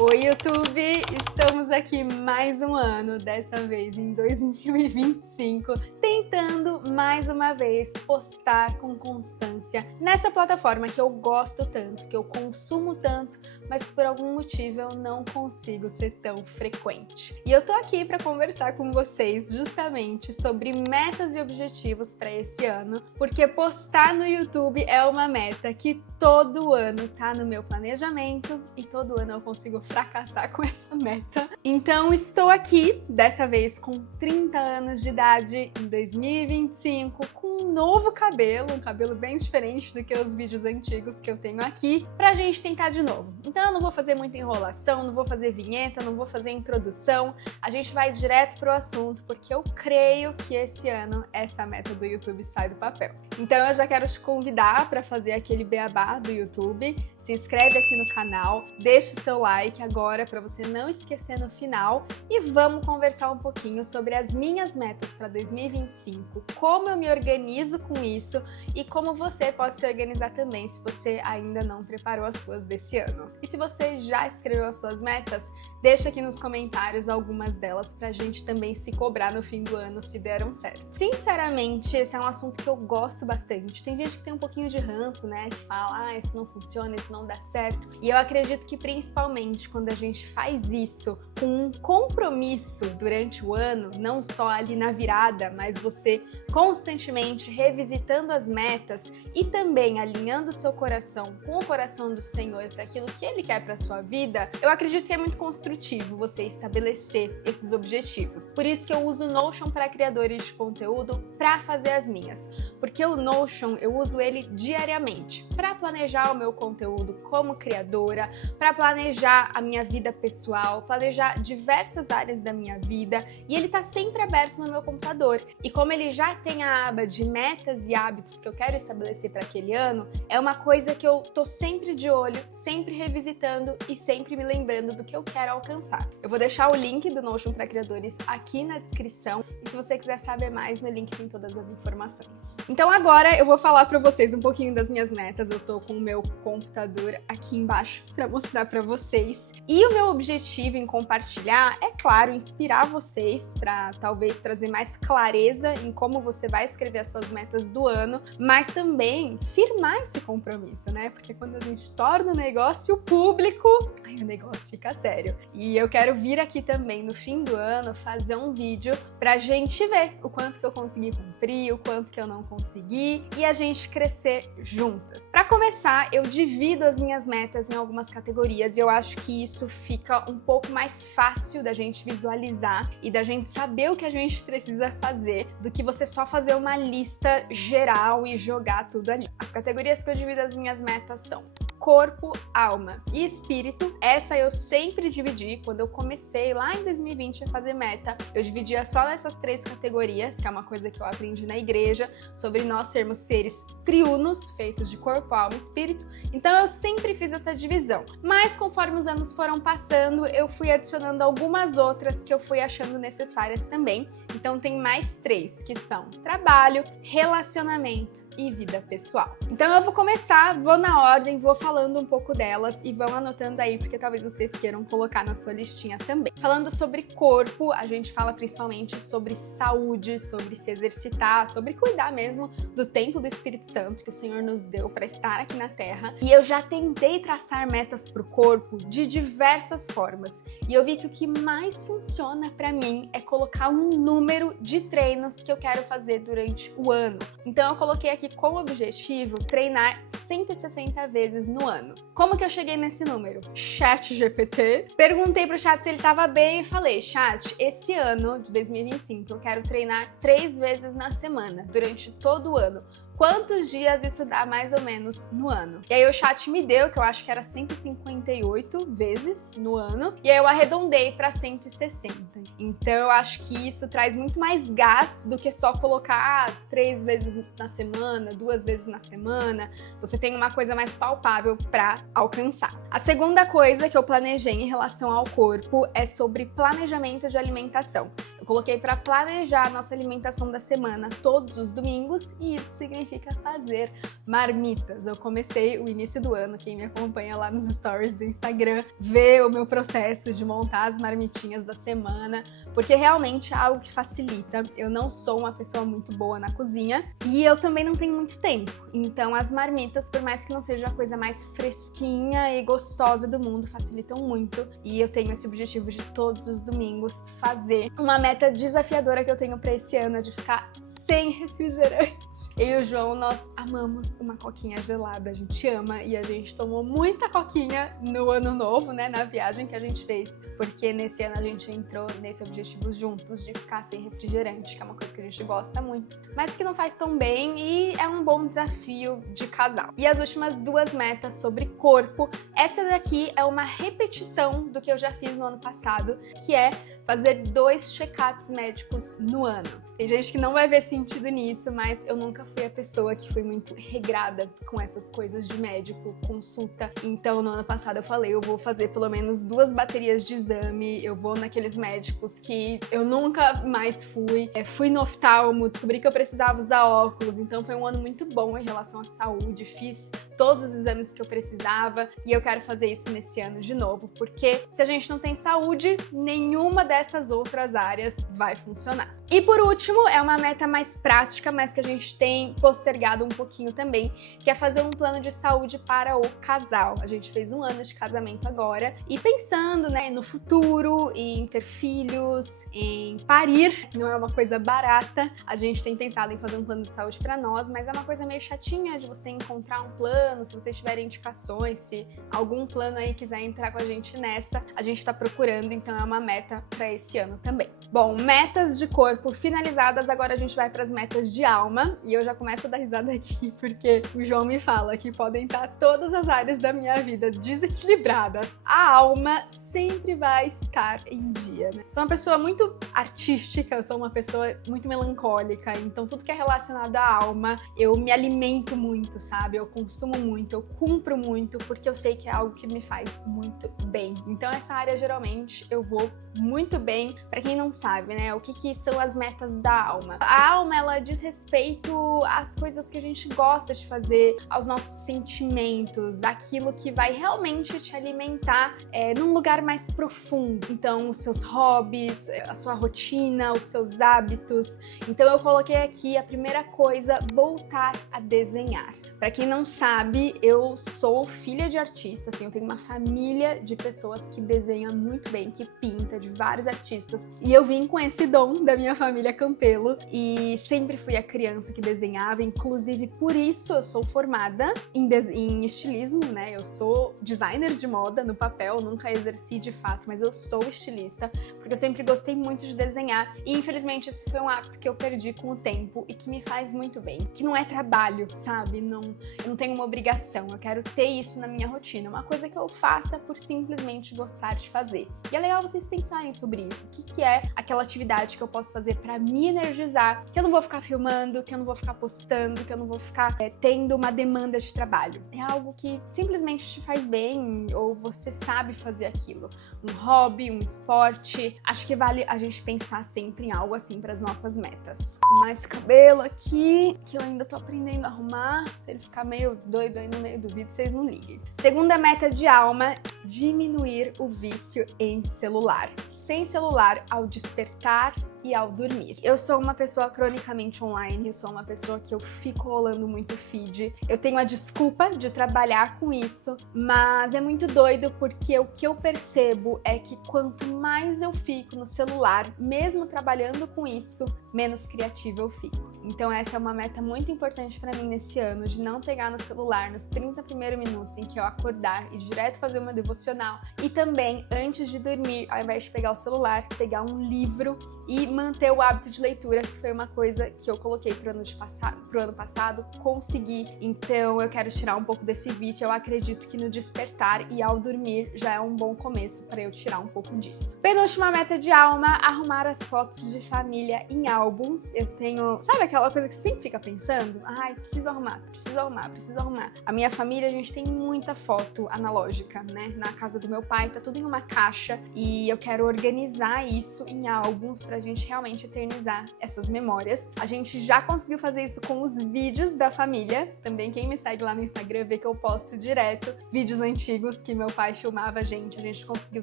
Oi, YouTube! Estamos aqui mais um ano, dessa vez em 2025, tentando mais uma vez postar com constância nessa plataforma que eu gosto tanto, que eu consumo tanto, mas por algum motivo eu não consigo ser tão frequente. E eu tô aqui para conversar com vocês justamente sobre metas e objetivos para esse ano, porque postar no YouTube é uma meta que todo ano tá no meu planejamento e todo ano eu consigo fracassar com essa meta. Então estou aqui, dessa vez com 30 anos de idade, em 2025, com um novo cabelo, um cabelo bem diferente do que os vídeos antigos que eu tenho aqui, pra gente tentar de novo. Então eu não vou fazer muita enrolação, não vou fazer vinheta, não vou fazer introdução, a gente vai direto pro assunto, porque eu creio que esse ano essa meta do YouTube sai do papel. Então eu já quero te convidar para fazer aquele beabá do YouTube, se inscreve aqui no canal, deixa o seu like agora para você não esquecer no final e vamos conversar um pouquinho sobre as minhas metas para 2025, como eu me organizo com isso e como você pode se organizar também se você ainda não preparou as suas desse ano. E se você já escreveu as suas metas, deixa aqui nos comentários algumas delas pra gente também se cobrar no fim do ano se deram certo. Sinceramente, esse é um assunto que eu gosto bastante. Tem gente que tem um pouquinho de ranço, né? Que fala, isso não funciona, isso não dá certo. E eu acredito que principalmente quando a gente faz isso com um compromisso durante o ano, não só ali na virada, mas você constantemente revisitando as metas e também alinhando o seu coração com o coração do Senhor para aquilo que Ele quer para sua vida, eu acredito que é muito construtivo você estabelecer esses objetivos. Por isso que eu uso o Notion para criadores de conteúdo para fazer as minhas, porque o Notion eu uso ele diariamente para planejar o meu conteúdo como criadora, para planejar a minha vida pessoal, planejar diversas áreas da minha vida, e ele está sempre aberto no meu computador. E como ele já tem a aba de metas e hábitos que eu quero estabelecer para aquele ano, é uma coisa que eu tô sempre de olho, sempre revisitando e sempre me lembrando do que eu quero alcançar. Eu vou deixar o link do Notion para criadores aqui na descrição e se você quiser saber mais, no link tem todas as informações. Então agora eu vou falar para vocês um pouquinho das minhas metas. Eu tô com o meu computador aqui embaixo para mostrar para vocês. E o meu objetivo em compartilhar é, claro, inspirar vocês para talvez trazer mais clareza em como você vai escrever as suas metas do ano, mas também firmar esse compromisso, né? Porque quando a gente torna o negócio público, aí o negócio fica sério. E eu quero vir aqui também no fim do ano fazer um vídeo pra gente ver o quanto que eu consegui cumprir, o quanto que eu não consegui e a gente crescer juntas. Pra começar, eu divido as minhas metas em algumas categorias e eu acho que isso fica um pouco mais fácil da gente visualizar e da gente saber o que a gente precisa fazer do que você só fazer uma lista geral e jogar tudo ali. As categorias que eu divido as minhas metas são corpo, alma e espírito. Essa eu sempre dividi. Quando eu comecei lá em 2020 a fazer meta, eu dividia só nessas três categorias, que é uma coisa que eu aprendi na igreja, sobre nós sermos seres triunos, feitos de corpo, alma e espírito. Então eu sempre fiz essa divisão. Mas conforme os anos foram passando, eu fui adicionando algumas outras que eu fui achando necessárias também. Então tem mais três, que são trabalho, relacionamento e vida pessoal. Então eu vou começar, vou na ordem, vou falando um pouco delas e vão anotando aí, porque talvez vocês queiram colocar na sua listinha também. Falando sobre corpo, a gente fala principalmente sobre saúde, sobre se exercitar, sobre cuidar mesmo do templo do Espírito Santo que o Senhor nos deu para estar aqui na Terra. E eu já tentei traçar metas para o corpo de diversas formas. E eu vi que o que mais funciona para mim é colocar um número de treinos que eu quero fazer durante o ano. Então eu coloquei aqui como objetivo treinar 160 vezes no ano. Como que eu cheguei nesse número? ChatGPT. Perguntei pro chat se ele tava bem e falei, chat, esse ano de 2025 eu quero treinar 3 vezes na semana, durante todo o ano. Quantos dias isso dá mais ou menos no ano? E aí o chat me deu, que eu acho que era 158 vezes no ano, e aí eu arredondei para 160. Então eu acho que isso traz muito mais gás do que só colocar 3 vezes na semana, 2 vezes na semana. Você tem uma coisa mais palpável para alcançar. A segunda coisa que eu planejei em relação ao corpo é sobre planejamento de alimentação. Eu coloquei para planejar a nossa alimentação da semana todos os domingos e isso significa fazer marmitas. Eu comecei o início do ano, quem me acompanha lá nos stories do Instagram, vê o meu processo de montar as marmitinhas da semana, porque realmente é algo que facilita. Eu não sou uma pessoa muito boa na cozinha e eu também não tenho muito tempo. Então as marmitas, por mais que não seja a coisa mais fresquinha e gostosa do mundo, facilitam muito. E eu tenho esse objetivo de todos os domingos fazer. Uma meta desafiadora que eu tenho pra esse ano é de ficar sem refrigerante. Eu e o João, nós amamos uma coquinha gelada, a gente ama, e a gente tomou muita coquinha no ano novo, né, na viagem que a gente fez, porque nesse ano a gente entrou nesse objetivo juntos de ficar sem refrigerante, que é uma coisa que a gente gosta muito, mas que não faz tão bem e é um bom desafio de casal. E as últimas duas metas sobre corpo, essa daqui é uma repetição do que eu já fiz no ano passado, que é fazer 2 check-ups médicos no ano. Tem gente que não vai ver sentido nisso, mas eu nunca fui a pessoa que foi muito regrada com essas coisas de médico, consulta. Então, no ano passado eu falei, eu vou fazer pelo menos 2 baterias de exame, eu vou naqueles médicos que eu nunca mais fui. Fui no oftalmo, descobri que eu precisava usar óculos, então foi um ano muito bom em relação à saúde, fiz todos os exames que eu precisava e eu quero fazer isso nesse ano de novo, porque se a gente não tem saúde, nenhuma dessas outras áreas vai funcionar. E por último, é uma meta mais prática, mas que a gente tem postergado um pouquinho também, que é fazer um plano de saúde para o casal. A gente fez 1 ano de casamento agora e pensando, né, no futuro, em ter filhos, em parir, não é uma coisa barata. A gente tem pensado em fazer um plano de saúde para nós, mas é uma coisa meio chatinha de você encontrar um plano, se vocês tiverem indicações, se algum plano aí quiser entrar com a gente nessa, a gente tá procurando, então é uma meta para esse ano também. Bom, metas de corpo finalizadas, agora a gente vai para as metas de alma, e eu já começo a dar risada aqui, porque o João me fala que podem estar todas as áreas da minha vida desequilibradas, a alma sempre vai estar em dia, né? Sou uma pessoa muito artística, eu sou uma pessoa muito melancólica, então tudo que é relacionado à alma, eu me alimento muito, sabe? Eu consumo muito, eu cumpro muito, porque eu sei que é algo que me faz muito bem. Então essa área, geralmente, eu vou muito bem. Pra quem não sabe, né, o que são as metas da alma? A alma, ela diz respeito às coisas que a gente gosta de fazer, aos nossos sentimentos, aquilo que vai realmente te alimentar num lugar mais profundo. Então, os seus hobbies, a sua rotina, os seus hábitos. Então, eu coloquei aqui a primeira coisa, voltar a desenhar. Pra quem não sabe, eu sou filha de artista, assim, eu tenho uma família de pessoas que desenham muito bem, que pinta, de vários artistas. E eu vim com esse dom da minha família Campelo e sempre fui a criança que desenhava, inclusive por isso eu sou formada em estilismo, né? Eu sou designer de moda no papel, nunca exerci de fato, mas eu sou estilista, porque eu sempre gostei muito de desenhar e infelizmente esse foi um hábito que eu perdi com o tempo e que me faz muito bem, que não é trabalho, sabe? Eu não tenho uma obrigação, eu quero ter isso na minha rotina, uma coisa que eu faça por simplesmente gostar de fazer. E é legal vocês pensarem sobre isso, o que é aquela atividade que eu posso fazer pra me energizar, que eu não vou ficar filmando, que eu não vou ficar postando, que eu não vou ficar tendo uma demanda de trabalho. É algo que simplesmente te faz bem ou você sabe fazer aquilo. Um hobby, um esporte, acho que vale a gente pensar sempre em algo assim para as nossas metas. Mais cabelo aqui, que eu ainda tô aprendendo a arrumar, se ele ficar meio doido aí no meio do vídeo, vocês não liguem. Segunda meta de alma, diminuir o vício em celular. Sem celular ao despertar e ao dormir. Eu sou uma pessoa cronicamente online, eu sou uma pessoa que eu fico rolando muito feed. Eu tenho a desculpa de trabalhar com isso, mas é muito doido porque o que eu percebo é que quanto mais eu fico no celular, mesmo trabalhando com isso, menos criativa eu fico. Então essa é uma meta muito importante pra mim nesse ano, de não pegar no celular nos 30 primeiros minutos em que eu acordar e direto fazer uma devocional. E também, antes de dormir, ao invés de pegar o celular, pegar um livro e manter o hábito de leitura, que foi uma coisa que eu coloquei pro ano passado, consegui. Então eu quero tirar um pouco desse vício, eu acredito que no despertar e ao dormir já é um bom começo para eu tirar um pouco disso. Penúltima meta de alma, arrumar as fotos de família em álbuns. Eu tenho, sabe aquela coisa que você sempre fica pensando? Ai, preciso arrumar, preciso arrumar, preciso arrumar. A minha família, a gente tem muita foto analógica, né? Na casa do meu pai, tá tudo em uma caixa e eu quero organizar isso em álbuns pra gente realmente eternizar essas memórias. A gente já conseguiu fazer isso com os vídeos da família. Também quem me segue lá no Instagram vê que eu posto direto vídeos antigos que meu pai filmava a gente conseguiu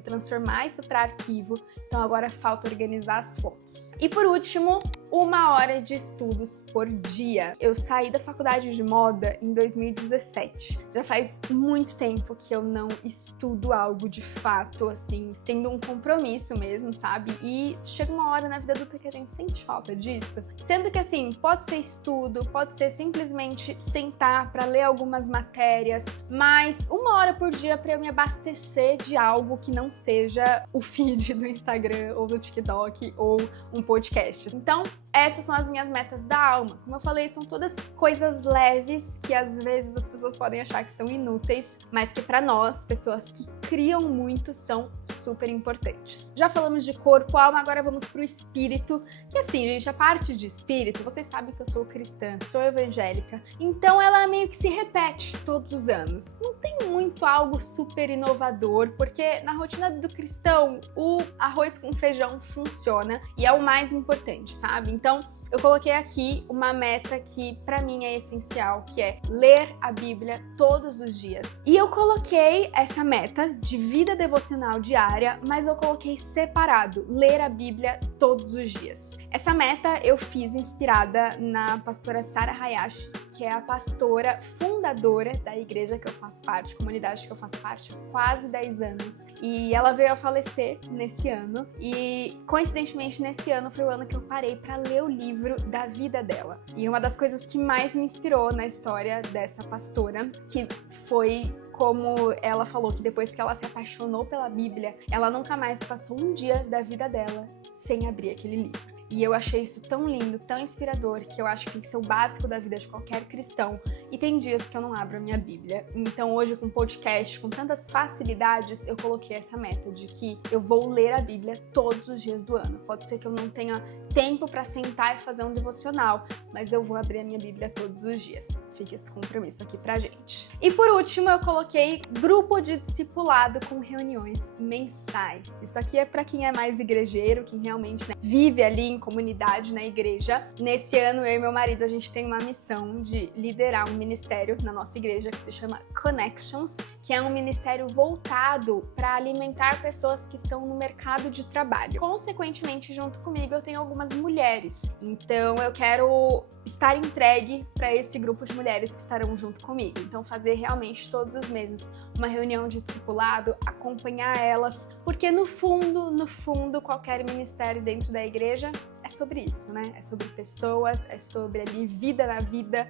transformar isso pra arquivo. Então agora falta organizar as fotos. E por último, 1 hora de estudos por dia. Eu saí da faculdade de moda em 2017. Já faz muito tempo que eu não estudo algo de fato, assim, tendo um compromisso mesmo, sabe? E chega uma hora na vida adulta que a gente sente falta disso. Sendo que, assim, pode ser estudo, pode ser simplesmente sentar pra ler algumas matérias, mas 1 hora por dia pra eu me abastecer de algo que não seja o feed do Instagram ou do TikTok ou um podcast. Então, essas são as minhas metas da alma. Como eu falei, são todas coisas leves que às vezes as pessoas podem achar que são inúteis, mas que pra nós, pessoas que criam muito, são super importantes. Já falamos de corpo, alma, agora vamos pro espírito. Que assim, gente, a parte de espírito, vocês sabem que eu sou cristã, sou evangélica, então ela meio que se repete todos os anos. Não tem muito algo super inovador, porque na rotina do cristão, o arroz com feijão funciona e é o mais importante, sabe? Então, eu coloquei aqui uma meta que pra mim é essencial, que é ler a Bíblia todos os dias. E eu coloquei essa meta de vida devocional diária, mas eu coloquei separado, ler a Bíblia todos os dias. Essa meta eu fiz inspirada na pastora Sarah Hayashi, que é a pastora fundadora da igreja que eu faço parte, comunidade que eu faço parte há quase 10 anos. E ela veio a falecer nesse ano. E, coincidentemente, nesse ano foi o ano que eu parei para ler o livro da vida dela. E uma das coisas que mais me inspirou na história dessa pastora, que foi como ela falou que depois que ela se apaixonou pela Bíblia, ela nunca mais passou um dia da vida dela sem abrir aquele livro. E eu achei isso tão lindo, tão inspirador, que eu acho que tem que ser o básico da vida de qualquer cristão. E tem dias que eu não abro a minha Bíblia. Então hoje, com podcast, com tantas facilidades, eu coloquei essa meta de que eu vou ler a Bíblia todos os dias do ano. Pode ser que eu não tenha tempo para sentar e fazer um devocional, mas eu vou abrir a minha Bíblia todos os dias. Fica esse compromisso aqui pra gente. E por último, eu coloquei grupo de discipulado com reuniões mensais. Isso aqui é para quem é mais igrejeiro, quem realmente, né, vive ali em comunidade na igreja. Nesse ano, eu e meu marido, a gente tem uma missão de liderar um ministério na nossa igreja que se chama Connections, que é um ministério voltado para alimentar pessoas que estão no mercado de trabalho. Consequentemente, junto comigo, eu tenho algumas mulheres. Então, eu quero estar entregue para esse grupo de mulheres que estarão junto comigo. Então, fazer realmente todos os meses uma reunião de discipulado, acompanhar elas, porque no fundo, qualquer ministério dentro da igreja é sobre isso, né? É sobre pessoas, é sobre ali vida na vida,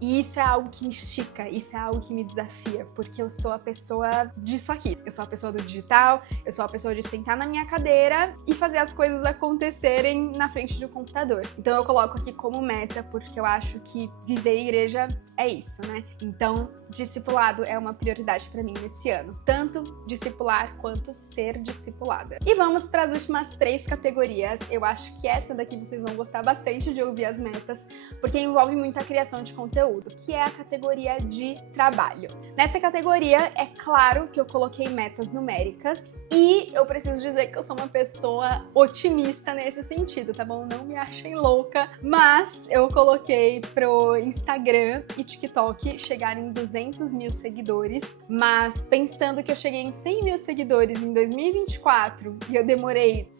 e isso é algo que me estica, isso é algo que me desafia, porque eu sou a pessoa disso aqui. Eu sou a pessoa do digital, eu sou a pessoa de sentar na minha cadeira e fazer as coisas acontecerem na frente do computador. Então eu coloco aqui como meta, porque eu acho que viver igreja é isso, né? Então, discipulado é uma prioridade para mim nesse ano, tanto discipular quanto ser discipulada. E vamos para as últimas 3 categorias. Eu acho que essa daqui vocês vão gostar bastante de ouvir as metas, porque envolve muito a criação de conteúdo, que é a categoria de trabalho. Nessa categoria, é claro que eu coloquei metas numéricas e eu preciso dizer que eu sou uma pessoa otimista nesse sentido, tá bom? Não me achem louca, mas eu coloquei pro Instagram e TikTok chegarem em 200 mil seguidores, mas pensando que eu cheguei em 100 mil seguidores em 2024 e eu demorei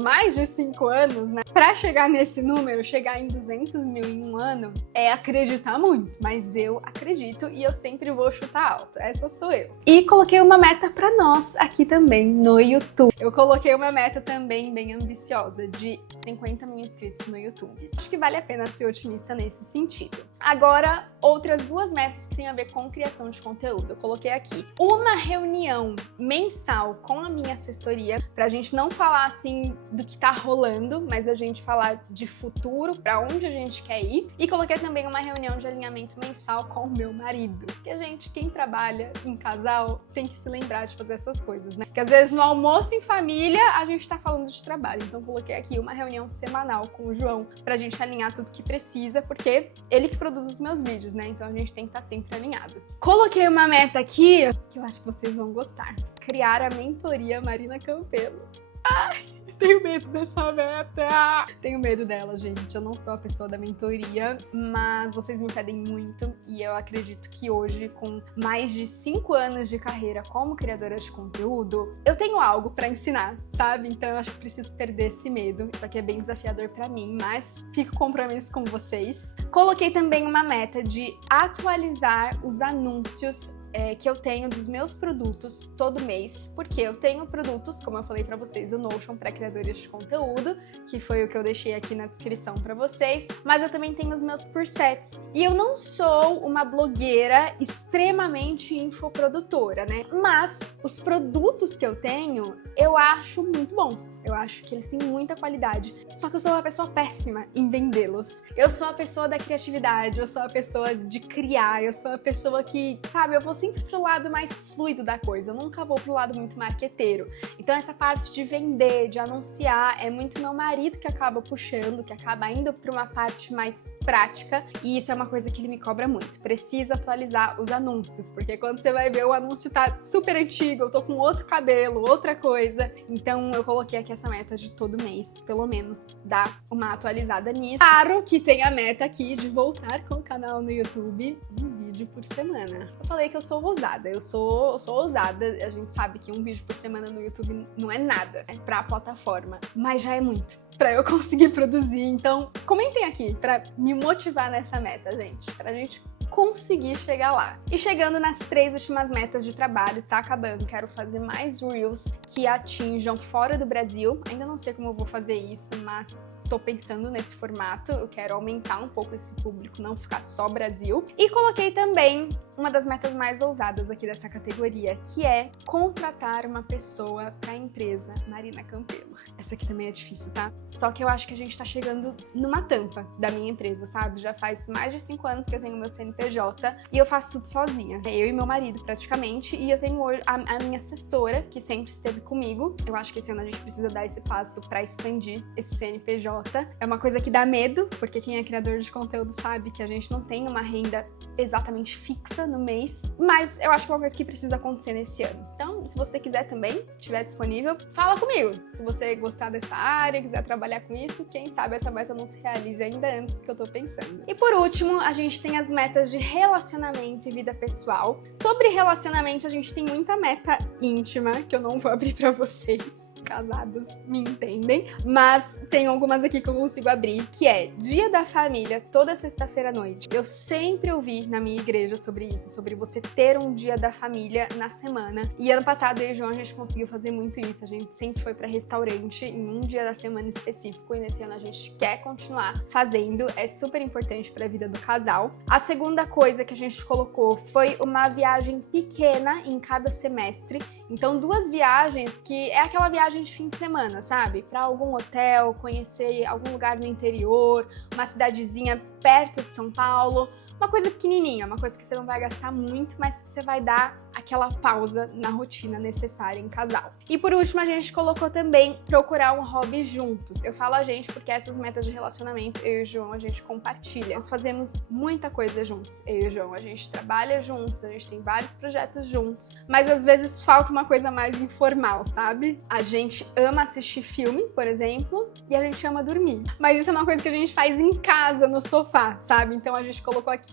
mais de 5 anos, né, pra chegar nesse número, chegar em 200 mil em um ano, é acreditar muito, mas eu acredito e eu sempre vou chutar alto, essa sou eu. E coloquei uma meta pra nós aqui também no YouTube. Eu coloquei uma meta também bem ambiciosa, de 50 mil inscritos no YouTube. Acho que vale a pena ser otimista nesse sentido. Agora, outras 2 metas que tem a ver com criação de conteúdo. Eu coloquei aqui uma reunião mensal com a minha assessoria, pra gente não falar assim do que tá rolando, mas eu gente falar de futuro, pra onde a gente quer ir. E coloquei também uma reunião de alinhamento mensal com o meu marido. Porque quem trabalha em casal, tem que se lembrar de fazer essas coisas, né? Porque às vezes no almoço em família, a gente tá falando de trabalho. Então coloquei aqui uma reunião semanal com o João pra gente alinhar tudo que precisa, porque ele que produz os meus vídeos, né? Então a gente tem que estar sempre alinhado. Coloquei uma meta aqui, que eu acho que vocês vão gostar. Criar a mentoria Marina Campelo. Ai, tenho medo dessa meta. Tenho medo dela, gente. Eu não sou a pessoa da mentoria, mas vocês me pedem muito e eu acredito que hoje, com mais de 5 anos de carreira como criadora de conteúdo, eu tenho algo pra ensinar, sabe? Então eu acho que preciso perder esse medo. Isso aqui é bem desafiador pra mim, mas fico compromisso com vocês. Coloquei também uma meta de atualizar os anúncios que eu tenho dos meus produtos todo mês, porque eu tenho produtos, como eu falei pra vocês, o Notion para criadores de conteúdo, que foi o que eu deixei aqui na descrição pra vocês, mas eu também tenho os meus presets. E eu não sou uma blogueira extremamente infoprodutora, né? Mas os produtos que eu tenho, eu acho muito bons. Eu acho que eles têm muita qualidade. Só que eu sou uma pessoa péssima em vendê-los. Eu sou a pessoa da criatividade, eu sou a pessoa de criar, eu sou a pessoa que, sabe, eu vou sempre pro lado mais fluido da coisa, eu nunca vou pro lado muito marqueteiro. Então essa parte de vender, de anunciar, é muito meu marido que acaba puxando, que acaba indo pra uma parte mais prática, e isso é uma coisa que ele me cobra muito. Precisa atualizar os anúncios, porque quando você vai ver, o anúncio tá super antigo, eu tô com outro cabelo, outra coisa. Então eu coloquei aqui essa meta de todo mês, pelo menos, dar uma atualizada nisso. Claro que tem a meta aqui de voltar com o canal no YouTube, vídeo por semana. Eu falei que eu sou ousada, eu sou ousada, a gente sabe que um vídeo por semana no YouTube não é nada, é pra plataforma, mas já é muito pra eu conseguir produzir. Então comentem aqui pra me motivar nessa meta, gente, pra gente conseguir chegar lá. E chegando nas 3 últimas metas de trabalho, tá acabando, quero fazer mais Reels que atinjam fora do Brasil. Ainda não sei como eu vou fazer isso, mas tô pensando nesse formato, eu quero aumentar um pouco esse público, não ficar só Brasil. E coloquei também uma das metas mais ousadas aqui dessa categoria, que é contratar uma pessoa pra empresa Marina Campelo. Essa aqui também é difícil, tá? Só que eu acho que a gente tá chegando numa tampa da minha empresa, sabe? Já faz mais de 5 anos que eu tenho meu CNPJ e eu faço tudo sozinha. Eu e meu marido, praticamente, e eu tenho hoje a minha assessora, que sempre esteve comigo. Eu acho que esse ano a gente precisa dar esse passo pra expandir esse CNPJ. É uma coisa que dá medo, porque quem é criador de conteúdo sabe que a gente não tem uma renda exatamente fixa no mês, mas eu acho que é uma coisa que precisa acontecer nesse ano. Então, se você quiser também, estiver disponível, fala comigo. Se você gostar dessa área, quiser trabalhar com isso, quem sabe essa meta não se realize ainda antes do que eu tô pensando. E por último, a gente tem as metas de relacionamento e vida pessoal. Sobre relacionamento, a gente tem muita meta íntima, que eu não vou abrir pra vocês. Casados me entendem, mas tem algumas aqui que eu consigo abrir, que é Dia da Família, toda sexta-feira à noite. Eu sempre ouvi na minha igreja sobre isso, sobre você ter um dia da família na semana. E ano passado eu e o João, a gente conseguiu fazer muito isso. A gente sempre foi pra restaurante em um dia da semana específico, e nesse ano a gente quer continuar fazendo. É super importante pra vida do casal. A segunda coisa que a gente colocou foi uma viagem pequena em cada semestre. Então 2 viagens que é aquela viagem de fim de semana, sabe? Pra algum hotel, conhecer algum lugar no interior, uma cidadezinha perto de São Paulo. Uma coisa pequenininha, uma coisa que você não vai gastar muito, mas que você vai dar aquela pausa na rotina necessária em casal. E por último, a gente colocou também procurar um hobby juntos. Eu falo a gente porque essas metas de relacionamento, eu e o João, a gente compartilha. Nós fazemos muita coisa juntos, eu e o João. A gente trabalha juntos, a gente tem vários projetos juntos, mas às vezes falta uma coisa mais informal, sabe? A gente ama assistir filme, por exemplo, e a gente ama dormir. Mas isso é uma coisa que a gente faz em casa, no sofá, sabe? Então a gente colocou aqui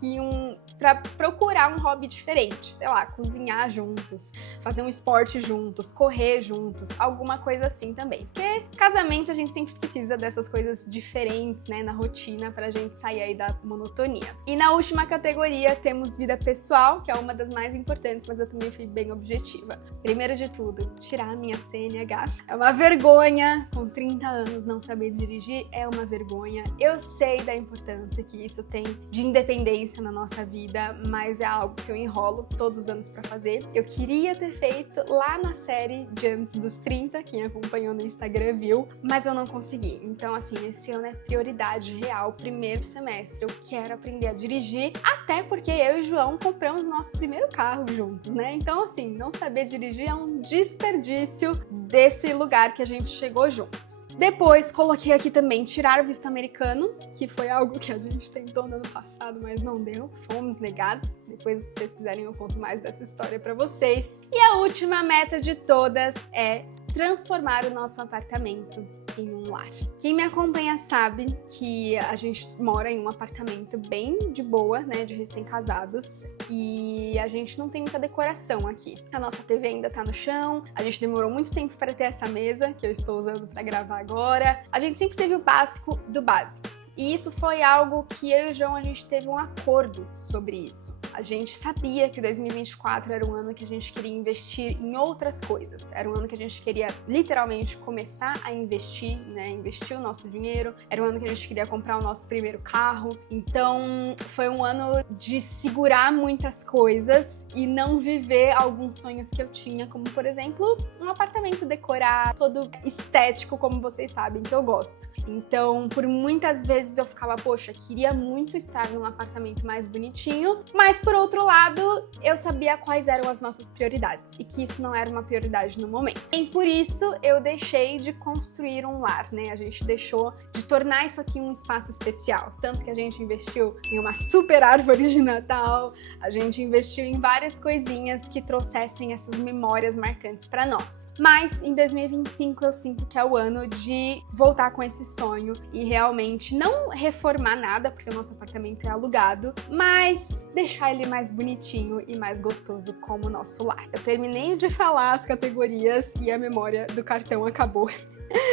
pra procurar um hobby diferente, sei lá, cozinhar juntos, fazer um esporte juntos, correr juntos, alguma coisa assim também. Porque casamento a gente sempre precisa dessas coisas diferentes, né, na rotina, pra gente sair aí da monotonia. E na última categoria temos vida pessoal, que é uma das mais importantes, mas eu também fui bem objetiva. Primeiro de tudo, tirar a minha CNH. É uma vergonha, com 30 anos, não saber dirigir, é uma vergonha. Eu sei da importância que isso tem de independência na nossa vida, vida, mas é algo que eu enrolo todos os anos pra fazer. Eu queria ter feito lá na série de antes dos 30, quem acompanhou no Instagram viu, mas eu não consegui. Então, assim, esse ano é prioridade real, primeiro semestre. Eu quero aprender a dirigir, até porque eu e o João compramos nosso primeiro carro juntos, né? Então, assim, não saber dirigir é um desperdício desse lugar que a gente chegou juntos. Depois, coloquei aqui também tirar o visto americano, que foi algo que a gente tentou no ano passado, mas não deu. Fomos negados. Depois, se vocês quiserem, eu conto mais dessa história pra vocês. E a última meta de todas é transformar o nosso apartamento em um lar. Quem me acompanha sabe que a gente mora em um apartamento bem de boa, né, de recém-casados, e a gente não tem muita decoração aqui. A nossa TV ainda tá no chão, a gente demorou muito tempo para ter essa mesa, que eu estou usando para gravar agora. A gente sempre teve o básico do básico. E isso foi algo que eu e o João, a gente teve um acordo sobre isso. A gente sabia que 2024 era um ano que a gente queria investir em outras coisas. Era um ano que a gente queria literalmente começar a investir, né? Investir o nosso dinheiro. Era um ano que a gente queria comprar o nosso primeiro carro. Então, foi um ano de segurar muitas coisas e não viver alguns sonhos que eu tinha, como, por exemplo, um apartamento decorado, todo estético, como vocês sabem que eu gosto. Então, por muitas vezes eu ficava, poxa, queria muito estar num apartamento mais bonitinho, mas por outro lado, eu sabia quais eram as nossas prioridades e que isso não era uma prioridade no momento. E por isso eu deixei de construir um lar, né? A gente deixou de tornar isso aqui um espaço especial. Tanto que a gente investiu em uma super árvore de Natal, a gente investiu em várias coisinhas que trouxessem essas memórias marcantes para nós. Mas em 2025 eu sinto que é o ano de voltar com esse sonho e realmente não reformar nada, porque o nosso apartamento é alugado, mas deixar ele mais bonitinho e mais gostoso como o nosso lar. Eu terminei de falar as categorias e a memória do cartão acabou.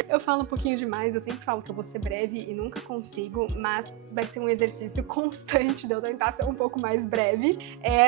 Eu falo um pouquinho demais, eu sempre falo que eu vou ser breve e nunca consigo, mas vai ser um exercício constante de eu tentar ser um pouco mais breve.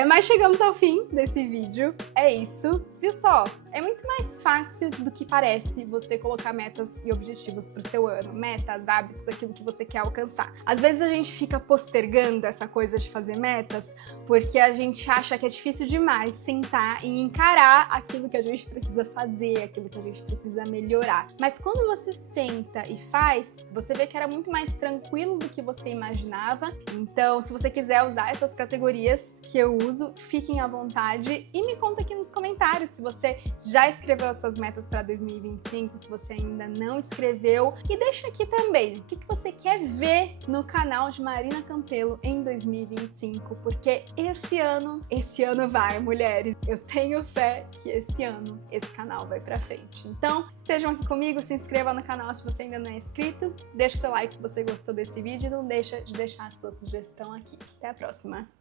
Mas chegamos ao fim desse vídeo, é isso. Viu só? É muito mais fácil do que parece você colocar metas e objetivos pro seu ano. Metas, hábitos, aquilo que você quer alcançar. Às vezes a gente fica postergando essa coisa de fazer metas porque a gente acha que é difícil demais sentar e encarar aquilo que a gente precisa fazer, aquilo que a gente precisa melhorar. Mas quando você senta e faz, você vê que era muito mais tranquilo do que você imaginava. Então, se você quiser usar essas categorias que eu uso, fiquem à vontade e me conta aqui nos comentários se você já escreveu as suas metas para 2025, se você ainda não escreveu. E deixa aqui também o que você quer ver no canal de Marina Campelo em 2025, porque esse ano vai, mulheres. Eu tenho fé que esse ano esse canal vai pra frente. Então, estejam aqui comigo, se inscreva no canal se você ainda não é inscrito, deixa o seu like se você gostou desse vídeo e não deixa de deixar a sua sugestão aqui. Até a próxima!